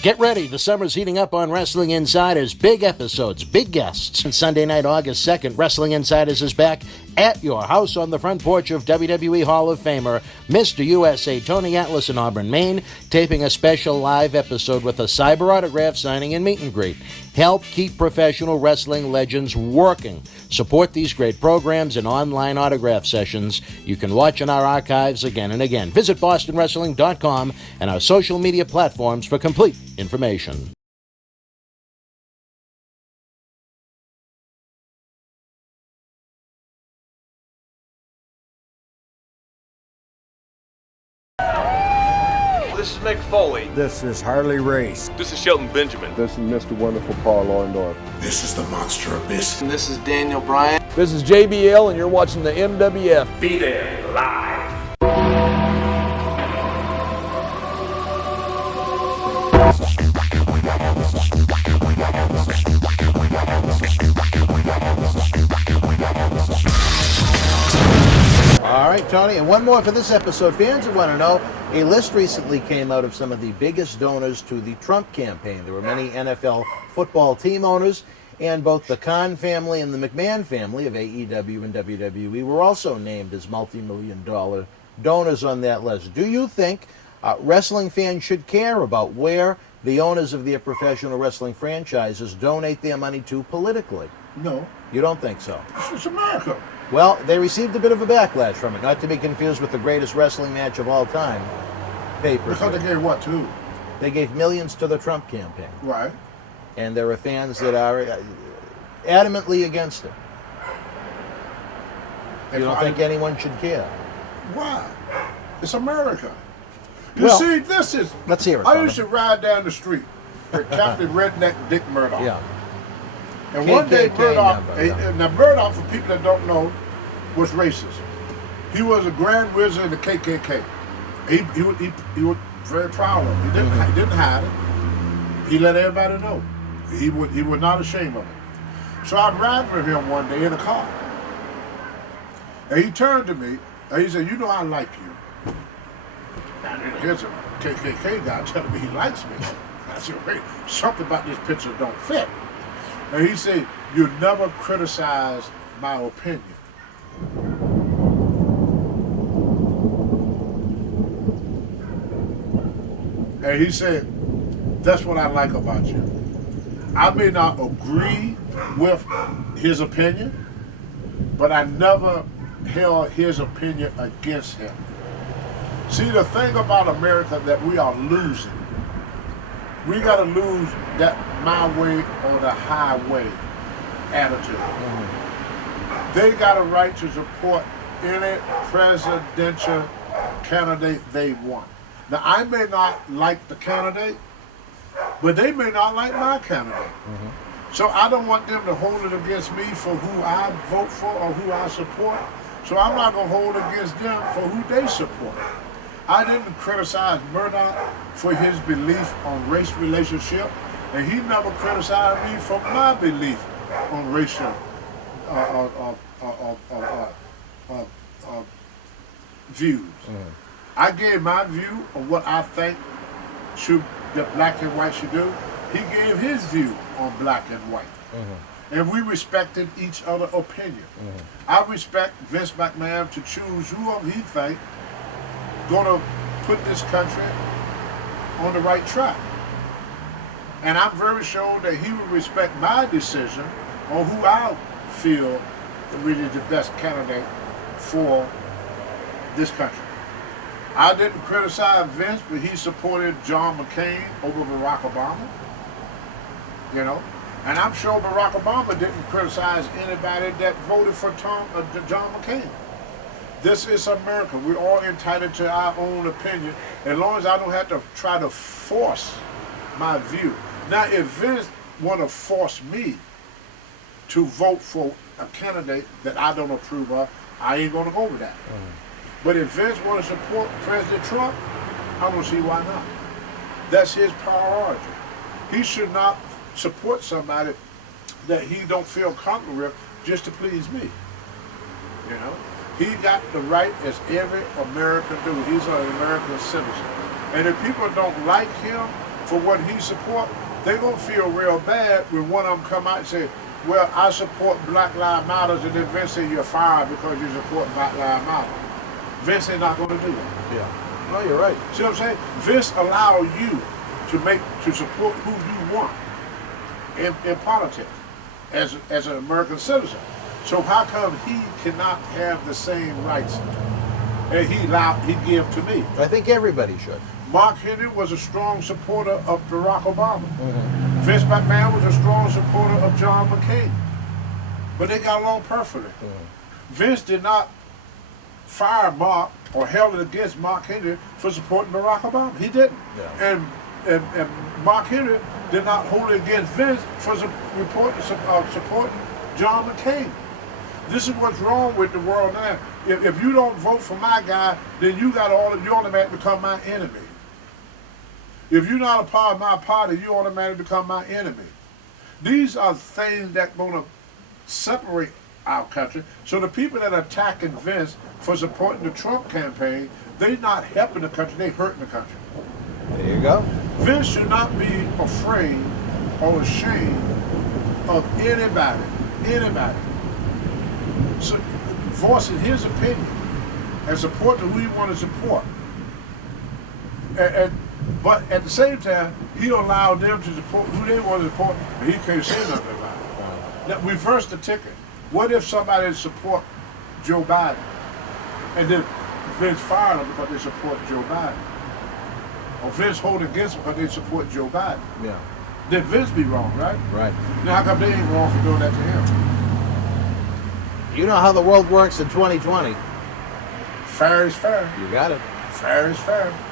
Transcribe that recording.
Get ready, the summer's heating up on Wrestling Insiders. Big episodes, big guests. And Sunday night, August 2nd, Wrestling Insiders is back at your house on the front porch of WWE Hall of Famer, Mr. USA Tony Atlas in Auburn, Maine, taping a special live episode with a cyber autograph signing and meet and greet. Help keep professional wrestling legends working. Support these great programs and online autograph sessions you can watch in our archives again and again. Visit BostonWrestling.com and our social media platforms for complete information. This is Mick Foley. This is Harley Race. This is Shelton Benjamin. This is Mr. Wonderful Paul Orndorff. This is the Monster Abyss. And this is Daniel Bryan. This is JBL, and you're watching the MWF. Be there live. All right, Tony, and one more for this episode. Fans who want to know, a list recently came out of some of the biggest donors to the Trump campaign. There were many NFL football team owners, and both the Khan family and the McMahon family of AEW and WWE were also named as multi-million-dollar donors on that list. Do you think wrestling fans should care about where the owners of their professional wrestling franchises donate their money to politically? No. You don't think so? It's America. Well, they received a bit of a backlash from it, not to be confused with the greatest wrestling match of all time, papers. Because they gave what to? They gave millions to the Trump campaign. Right. And there are fans that are adamantly against it. You don't think anyone should care? Why? It's America. You Well, see, this is... Let's hear it. I Tony. used to ride down the street with Captain Redneck Dick Murdoch. Yeah. And one day KKK Murdoch, number, yeah. now Murdoch, for people that don't know, was racist. He was a grand wizard in the KKK. He was very proud of it. He didn't hide it. He let everybody know. He was not ashamed of it. So I'm riding with him one day in a car. And he turned to me and he said, "You know I like you." And here's a KKK guy telling me he likes me. I said, "Wait, something about this picture don't fit." And he said, "You never criticize my opinion." And he said, "That's what I like about you. I may not agree with his opinion, but I never held his opinion against him." See, the thing about America that we are losing, we got to lose that my way or the highway attitude. They got a right to support any presidential candidate they want. Now, I may not like the candidate, but they may not like my candidate. So I don't want them to hold it against me for who I vote for or who I support. So I'm not going to hold it against them for who they support. I didn't criticize Murdoch for his belief on race relationship, and he never criticized me for my belief on racial views. I gave my view of what I think that black and white should do. He gave his view on black and white. And we respected each other's opinion. I respect Vince McMahon to choose whoever he thinks gonna put this country on the right track. And I'm very sure that he would respect my decision on who I feel really the best candidate for this country. I didn't criticize Vince, but he supported John McCain over Barack Obama. You know? And I'm sure Barack Obama didn't criticize anybody that voted for John McCain. This is America. We're all entitled to our own opinion, as long as I don't have to try to force my view. Now, if Vince want to force me to vote for a candidate that I don't approve of, I ain't going to go with that. But if Vince want to support President Trump, I don't see why not. That's his priority. He should not support somebody that he don't feel comfortable with just to please me. You know? He got the right as every American do. He's an American citizen. And if people don't like him for what he support, they gonna feel real bad when one of them come out and say, well, I support Black Lives Matter, and then Vince say you're fired because you support Black Lives Matter. Vince ain't not gonna do that. Yeah. No, you're right. See what I'm saying? Vince allow you to support who you want in politics as an American citizen. So how come he cannot have the same rights that he give to me? I think everybody should. Mark Henry was a strong supporter of Barack Obama. Vince McMahon was a strong supporter of John McCain. But they got along perfectly. Vince did not fire Mark or held it against Mark Henry for supporting Barack Obama. He didn't. Yeah. And Mark Henry did not hold it against Vince for supporting John McCain. This is what's wrong with the world now. If you don't vote for my guy, then you automatically become my enemy. If you're not a part of my party, you automatically become my enemy. These are things that going to separate our country. So the people that are attacking Vince for supporting the Trump campaign, they're not helping the country, they're hurting the country. There you go. Vince should not be afraid or ashamed of anybody, so voicing his opinion and supporting who he want to support. But at the same time, he allow them to support who they want to support, and he can't say nothing about it. Now, reverse the ticket. What if somebody support Joe Biden, and then Vince fired them because they support Joe Biden? Or Vince hold against them because they support Joe Biden? Yeah. Then Vince be wrong, right? Right. Now how come they ain't wrong for doing that to him? You know how the world works in 2020. Fair is fair. You got it. Fair is fair.